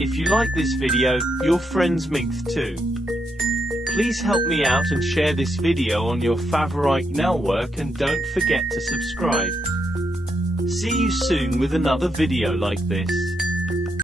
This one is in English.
If you like this video, your friends might too. Please help me out and share this video on your favorite network, and don't forget to subscribe. See you soon with another video like this.